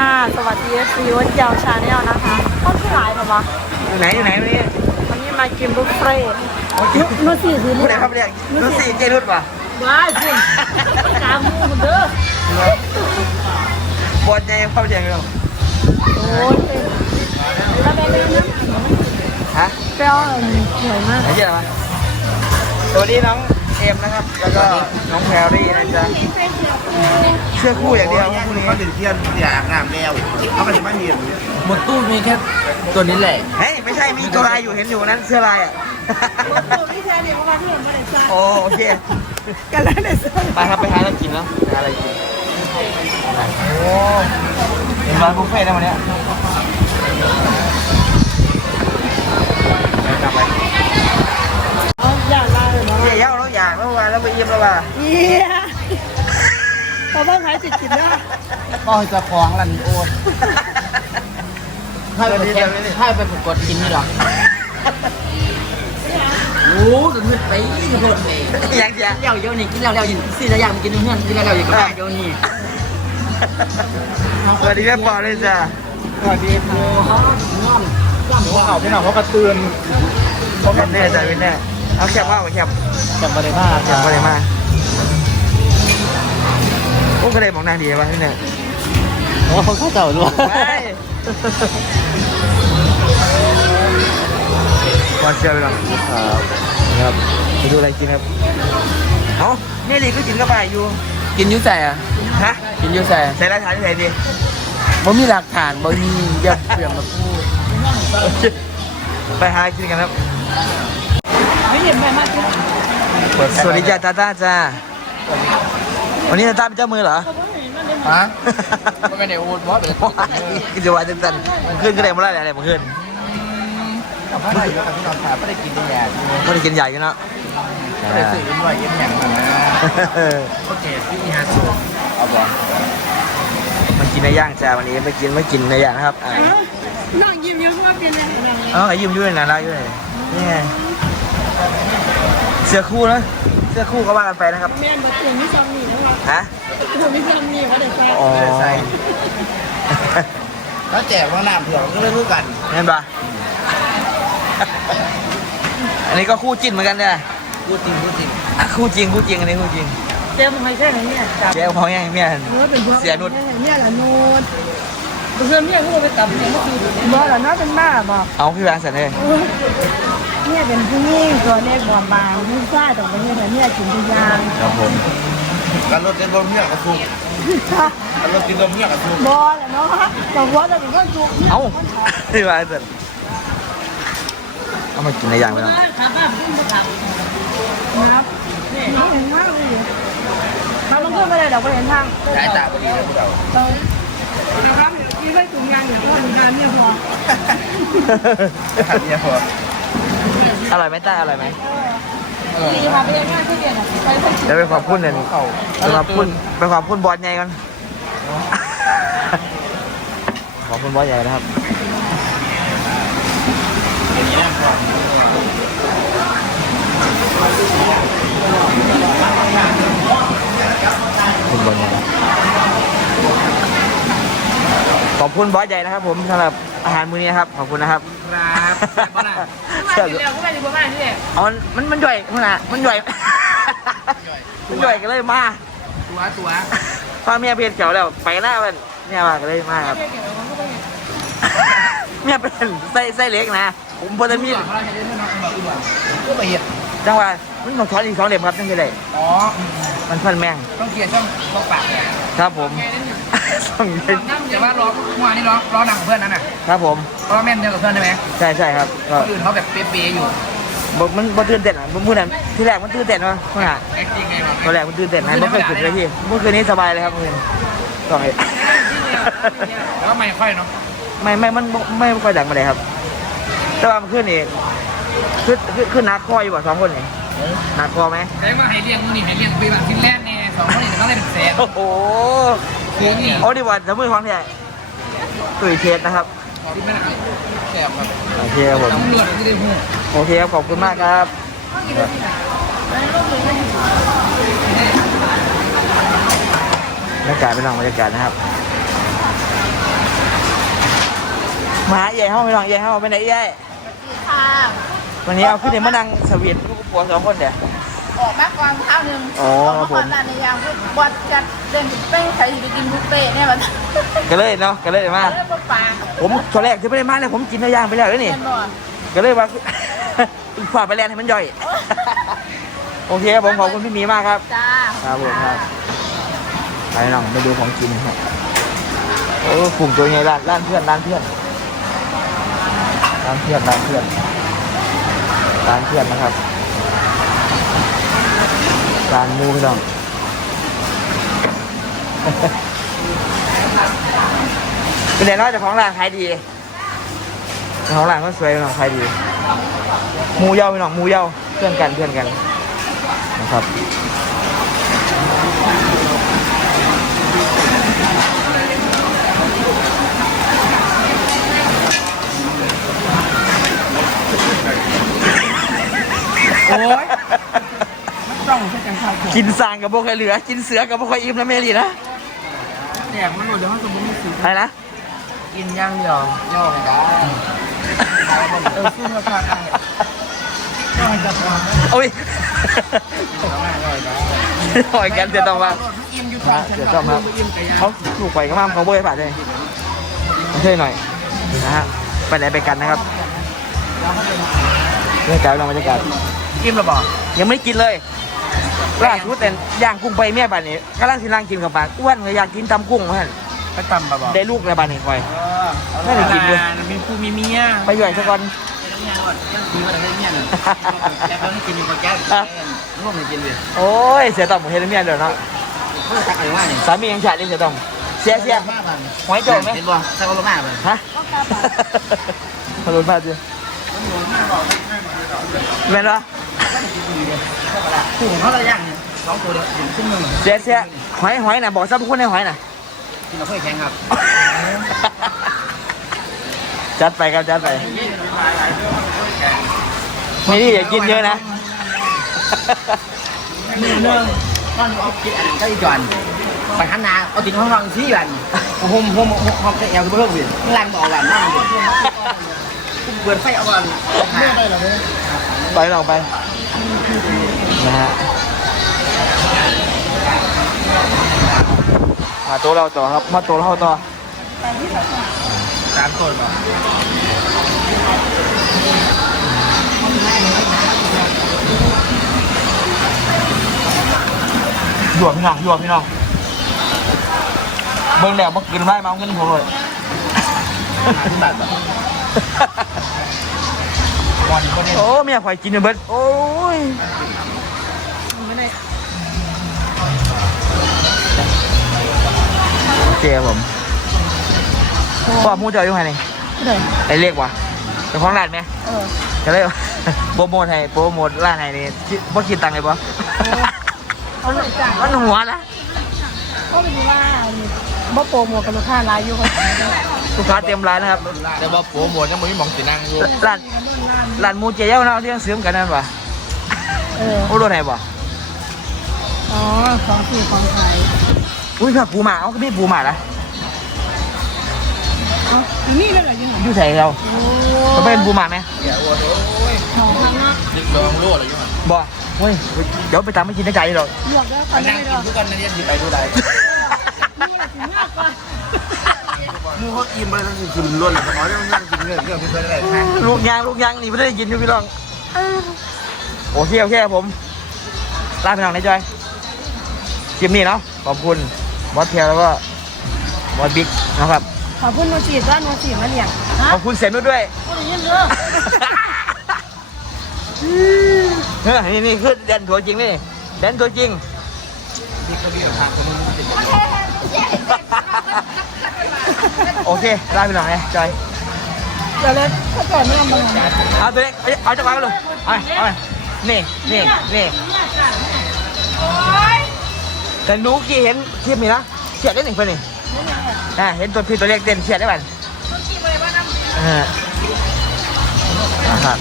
ค่ะ สวัสดีซีวันยาวชาแนลนะคะต้นที่หลายเหรอวะอยู่ไหนอยู่ไหนวันนี้วันนี้มากินบุฟเฟ่ต์นู่นสี่ถือผู้ใดครับเนี่ยรู้สิเจรุดป่ะว้ายคุณกามูมันเด้อบอลใหญ่เข้าใจไหมครับโอ้ยแล้วไปเลยนะฮะเปรี้ยวเหนื่อยมากไหนเจอมาสวัสดีน้อง เอ็มนะครับ แล้วก็น้องแพรรี่นะจ๊ะเสื้อคู่อย่างเดียวคู่นี้เขาถึงเที่ยงอยากน้ำแล้วเขาก็จะไม่เห็นหมดตู้มีแค่ตัวนี้แหละเฮ้ยไม่ใช่มีตัวลายอยู่เห็นอยู่นั้นเสื้อลายอะพี่แทนเนี่ยเมื่อวานที่เห็นมาในใจโอ้โอเคกันแล้วในใจไปครับไปหาอะไรกินแล้วหาอะไรกินโอ้เห็นร้านบุฟเฟ่ต์นะวันเนี้ยกลับไปเอาอย่างไรเลยเนาะเดี๋ยวเราอยาก แล้วว่าแล้วไปเยี่ยมแล้วว่าเยี่ยพอบ้างใครติดกินได้ก็จะคล้องลันโอนให้ไปแค่ให้ไปกดกินนี่หรอโอ้โหถึงไปหมดเลยยังเสียเลี้ยวเยอะนี่กินแล้วแล้วยินสี่ระยะมันกินเพื่อนกินแล้วแล้วยินก็ได้เดี๋ยวนี้สวัสดีแม่ปอเลยจ้ะสวัสดีครับง่อมหัวเข่าพี่น้องเขากระเตือนพบกันแน่จ้ะพี่แน่ เอาแคบว่าเอาแคบจำบริบ้าแคบอะไรมาโอ้ก็เลยมองนางดีวะพี่แน่โอ้เขาเจ้าด้วยไปบอลเชียร์ไปหรอครับไปดูอะไรกินครับ เอ้านี่ลีก็กินก็ไปอยู่ กินยุ่ใส่อะฮะ กินยุ่ใส่ใส่รายฐานที่ไหนดีบ่มีหลักฐานบ่มีอย่าเปลี่ยนมาพูดไปหากินกันครับ ไม่เห็นแม่มากที่สวัสดีจ้าตาตาจ้าวันนี้ตาตาเป็นเจ้ามือเหรอฮะมันเป็นเดี๋ยวโอนบอสเป็นกินจะว่าจังสันมันขึ้นก็ได้มาได้อะไรมันขึ้นกับพระได้กับพี่น้องขาไม่ได้กินได้แย่ไม่ได้กินใหญ่กันเนาะไม่ได้สื่อด้วยเย็นอย่างนั้นนะโอเคพี่มีฮาสูเอาบ่มันกินเนื้อย่างจ้าวันนี้ไม่กินไม่กินเนื้อย่างนะครับอ่าน้องยิ้มเยอะมากเป็นอะไรเอ๋อยิ้มด้วยนะรักด้วยนี่ไง เสื้อคู่นะเสื้อคู่ก็ว่ากันไปนะครับแม่บอกเสียงไม่จำหนีนะฮะผมไม่จำหนีว่าเด็กแฟนอ๋อแล้วแจกว่าน้ำเผื่อก็เลยรู้กันเห็นปะอันนี้ก็คู่จิ้นเหมือนกันเนี่ยพูดจริงพูดจริงคู่จริงคู่จริงอันนี้คู่จริงเจ๊มึงใครแค่ไหนเนี่ยจับเจ๊พอยังเมียเนื้อเป็นพวกเสียนุชเนี่ยแหละนูนเพื่อนเนี่ยก็ไปตับเนี่ยก็คือบ่ละน้าเป็นบ้าบอกเอาพี่แบงค์เสร็จเลย เนี่ยเป็นผู้หญิงตัวเล็กบอบบางผู้ชายต้องเป็นเนี่ยเนี่ยกินทุกอย่างครับผมการรถกินลมเงียกับทุกการรถกินลมเงียกับทุกบ่ละเนาะแต่ว่าจะเป็นคนจุกเอาพี่แบงค์เสร็จเอามากินในอย่างไปแล้วครับครับนี่เห็นมากเลยทางมันก็ไม่ได้ดอกไม่เห็นทางสายตาพอดีนะพวกเรานะครับมีไว้ถุงยางอย่างก็ทานเนี่ยพอเนี่ยพอ อร่อยไหมต้าอร่อยไหมดีค่ะไปยังงานที่เดียนไปไปเดี๋ยวไปขอบคุณเนี่ยไปขอบคุณไปขอบคุณบอลใหญ่กันขอบคุณบอลใหญ่นะครับคุณบอลใหญ่ขอบคุณบอสใหญ่นะครับผมสำหรับอาหารมื้อนี้นะครับ ขอบคุณนะครับ ครับ เชื่อแล้วก็ไปดีกว่าบ้านนี่แหละอ๋อมันมันย่อยขนาดมันย่อย มันย่อยกันเลยมาตัวตัวพาเมียเพจเขียวแล้วไปหน้ามันเมียมากันเลยมาครับเมียเป็นไส้ไส้เล็กนะ ผมพอจะมีก็ไปเห็ดจังหวะมันต้องถอนอีกสองเหลี่ยมครับจังไงเลยอ๋อมันพันแมงต้องเกียร์ช่องช่องปากเนี่ยครับผม สองเหลี่ยมแต่ว่าล้อเมื่อวานนี้ล้อล้อหนักเพื่อนนั่นน่ะครับผมล้อแม่นเดียวกับเพื่อนได้ไหมใช่ใช่ครับก็คนอื่นเขาแบบเป๊ะๆอยู่บอกมันบ่ตื่นเต้นอะผมพูดนั้นที่แรกมันตื่นเต้นวะเมื่อไหร่แอคจริงไงตอนแรกมันตื่นเต้นนะไม่เคยขึ้นเลยพี่เมื่อคืนนี้สบายเลยครับเมื่อคืนก็ให้แล้วไม่ค่อยเนาะไม่ไม่มันบ่ไม่ค่อยดังมาเลยครับ แต่ว่ามันขึ้นนี่ขึ้นขึ้นขึ้นนักคออยู่ว่ะสองคนนี่นักคอไหมแต่ว่าให้เลี้ยงนี่ให้เลี้ยงปีแบบชิ้นแรกเนี่ยสองคนนี่ต้องได้เป็นแสนโอ้โหคือนี่ โอ้ดีกว่าจะมือของเนี่ยตุ๋ยเทสนะครับขอที่ไม่ได้แสบครับโอเคครับผมตำรวจที่ได้หูโอเคครับขอบคุณมากครับบรรยากาศเป็นหลังบรรยากาศนะครับมาหาใหญ่ห้องไปลองใหญ่ห้องไปไหนใหญ่ค่ะวันนี้เอาขึ้นเดี๋ยวมานั่งสวีทลูกผัวสองคนเดี๋ยว ออกมาก่อนข้าวหนึ่งอ๋อออกครับผมมาก่อนร้านในยามบอดจัดเดินบุฟเฟ่ต์ใครจะไปกินบุฟเฟ่ต์เนี่ยมันก็เลยเนาะก็เลยมาเริ่มปลาผมตอนแรกที่ไม่ได้มาเลยผมกินเนื้อย่างไปแล้วนี่เป็นบ่ก็เลยว่า ฝากไปแลนให้มันย่อย โอเคครับผมขอบคุณพี่หมีมากครับ จ้าครับผมครับ ไปน้องไปดูของกินครับโอ้กลุ่มตัวใหญ่ร้านร้านเพื่อนร้านเพื่อนร้านเพื่อนร้านเพื่อนร้านเพื่อนนะครับ ร้านหมูพี่น้องเป็นไงน้อยแต่ของร้านขายดีเจ้าของร้านก็สวยพี่น้องขายดีหมูเย้าพี่น้องหมูเย้าเพื่อนกันเพื่อนกันนะครับ โอ้ยไม่ต้องใช้ กันข้าวกินสางกับโบคอยเหลือ กินเสือกับโบคอยอิ่มนะเมลีนะแดกมันหมดเดี๋ยวมันจะมึงสิอะไรนะกินย่างเดียวย่อไม่ได้เออสู้มาพาได้ย่อให้จะพอโอ้ยย่อยได้หอยกันเดี๋ยวต้องมาอิ่มอยู่ท้องเดี๋ยวต้องมาอิ่มไก่ย่างเขาถูกไปก็มาเขาโบยบาทเลยมาช่วยหน่อยนะฮะไปไหนไปกันนะครับบรรยากาศเราบรรยากาศอิ่มหรือเปล่ายังไม่ได้กินเลย ล่าสุดแต่ย่างกุ้งไปเมียบ้านนี้กำลังสินั่งกินกับปากอ้วนเลยอยากกินตำกุ้งเพื่อนไปตำบ่บ่ได้ลูกในบ้านนี้คอยไม่ได้กินเลยมีผู้มีเมียไปย่อยซะก่อนดีว่าได้เมียน่ะแต่เขาไม่กินมีคนแก้ร่วมกินเลยโอ้ยเสียต่อมเฮดเมียเดี๋ยวเนาะเขาจะทักอะไรว่าเนี่ยสามียังฉาดเลยเสียต่อมเสียเสียห้าพันหอยโจมไหมเห็นบ่ใส่โอโลมาไปฮะขอบคุณมากจีแม่นวะ ถูกเขาละย่างเนี่ยสองตัวเดียวถึงครึ่งหนึ่งเสียเสียหอยหอยน่ะบอกซะทุกคนในหอยน่ะกินเราค่อยแข็งครับจัดไปครับจัดไปไม่ดีอย่ากินเยอะนะมือเนื่องก้อนเอากินอันก็อีจอนไปหันนาเอาติดห้องนอนที่บันโฮมโฮมโฮมเอลเพิ่มบินลังบอกหลานนั่งเปิดไฟเอาก่อนไม่ได้หรอเนี่ยไปลองไป นะฮะมาโต๊ะเราต่อครับ มาโต๊ะเราต่อสามคนเหรอหยวกพี่น้องหยวกพี่น้องเบิ่งแล้วมากินไม่มาเอาเงินผมเลยที่บัตรแบบก่อนคนนี้โอ้เมียข่อยกินอยู่เบิดโอ้ยเจ๊ครับผมพ่อมูเจออยู่ไงนี่เดี๋ยวไอ้เรียกว่าเป็นของร้านไหมเออก็เลยโปรโมทให้โปรโมทร้านไหนนี่คิดบ่คิดตังค์เลยปะเขาเลยจ้างมันหัวนะก็เป็นว่าบ่โปรโมทกับลูกค้ารายอยู่คน ลูกค้าเต็มร้านนะครับแต่ว่าโปรโมทยังไม่มองสีนั่งอยู่ร้านร้านหมูเจ๊เย้าเนาะที่ยังซื้อกันนั่นวะเออโอ้โดนไหนบ่อ๋อของสี่ของขายอุ้ยแบบปูหมาเอาก็มีปูหมาละอ๋ออยู่นี่เลยเหรออยู่ไหนอยู่ใส่เราโอ้เขาเป็นปูหมาไหมของทางนะสิบสองโลอะไรอยู่บ่เฮ้ยเดี๋ยวไปตามไม่กินในใจหรอกเลือกแล้วกันนั่งไม่กิได้นทุกคนนะเนี่ยสิไปดูได้นี่แหละถึงมากกว่า มูเขาอิ่มไปแล้วกินล้วนเลยขอเรื่องนั่งกินเรื่องเรื่องที่เป็นอะไรนะลูกยางลูกยางนี่ไม่ได้กินอยู่พี่น้องโอเคโอเคครับผมลาพี่น้องในจอยคลิปนี้เนาะขอบคุณบอสเทียแล้วก็บอสบิ๊กนะครับขอบคุณโนชีด้านโนชีมาเลี้ยงฮะขอบคุณเซนนุชด้วยพูดอย่างนี้เด้อเฮ้ยนี่นี่คือแดนตัวจริงนี่แดนตัวจริง โอเคลาไปหน่อยนะจอยเดี๋ยวเลยถ้าเกิดไม่ลำบากเอาตัวเล็กเอาจักรวาลกันเลยเอาไปเอาไปนี่นี่นี่แต่หนูกี่เห็นคลิปนี้นะเฉียดได้หนึ่งคนนี่อ่าเห็นตัวพี่ตัวเล็กเต้นเฉียดได้บ้างอ่านะครับ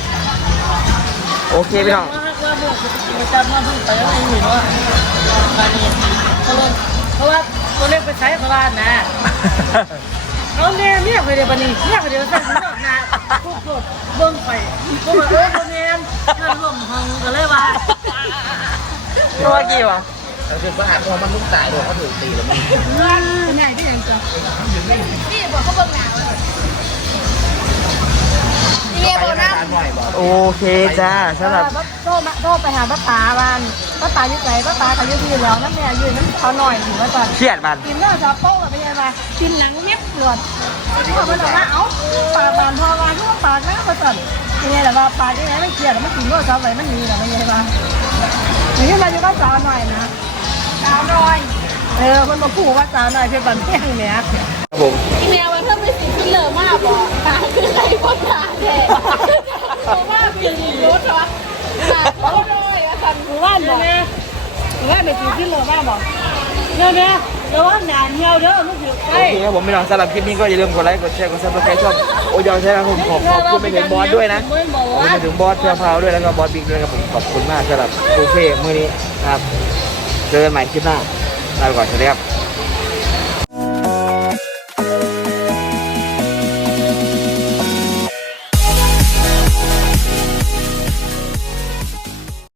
โอเคพี่น้องเพราะว่า ตัวเลขไปใช้ตลาดนะเอาแม่เมียไปเดี๋ยวบันนี้เมียไปเดี๋ยวใส่ถุงดอกนาทุกโดดเบิ่งไปก็มาเออคนแม่เงินร่วมห้องกันเลยว่าตัวกี่วะเราคือว่าพอมันลุกตายโดนเขาถูกตีแล้วมันเงินเป็นไงที่ยังจะพี่บอกเขาเบิ่งหนังนี่ไงบอกนะการบ่อยบอกโอเคจ้าสำหรับโทรมาโทรไปหาป้าตาบ้าน ป้าตาอยู่ไหนป้าตาเขาอยู่ที่แล้วน้ำแม่ยืนน้ำเขาหน่อยถึงว่าตอนเครียดมันกินเนื้อจะโป๊ะกับเป็นยังไงกินหลังเม็ดเกลือดเขาบอกว่าเอ้าปากบานพอวานที่ว่าปากนะเขาตอนยังไงล่ะว่าปากยังไงไม่เกลียดไม่กินเนื้อจะอะไรมันมีหรอไม่ยังไงบ้างอย่างนี้มาอยู่ก็สาวหน่อยนะสาวหน่อยเออคนมาพูดว่าสาวหน่อยเพื่อนบันเพียงเนี่ยครับผมอีเมลมันเพิ่มไปสิขึ้นเลยมากบอกตาคือใครคนตาแท้เพราะว่าเปลี่ยนรถเหรอตาโอ้ย อาจารย์หมู่บ้านบอกหมู่บ้าไปซื้อขึ้นเลยบ้านบอกเนี่ยเนี่ยเดี๋ยวว่าหนานเหี่ยวเด้อมันถือโอเคครับผมไม่ลองสำหรับคลิปนี้ก็อย่าลืมกดไลค์กดแชร์กดซับสไครต์ช่องโอยองใช่ไหมผมขอขอบคุณไปถึงบอสด้วยนะขอบคุณไปถึงบอสเพื่อพาวด้วยแล้วก็บอสบิ๊กด้วยครับผมขอบคุณมากสำหรับโอเคมื้อนี้ครับเจอกันใหม่คลิปหน้าลาไปก่อนสวัสดีครับ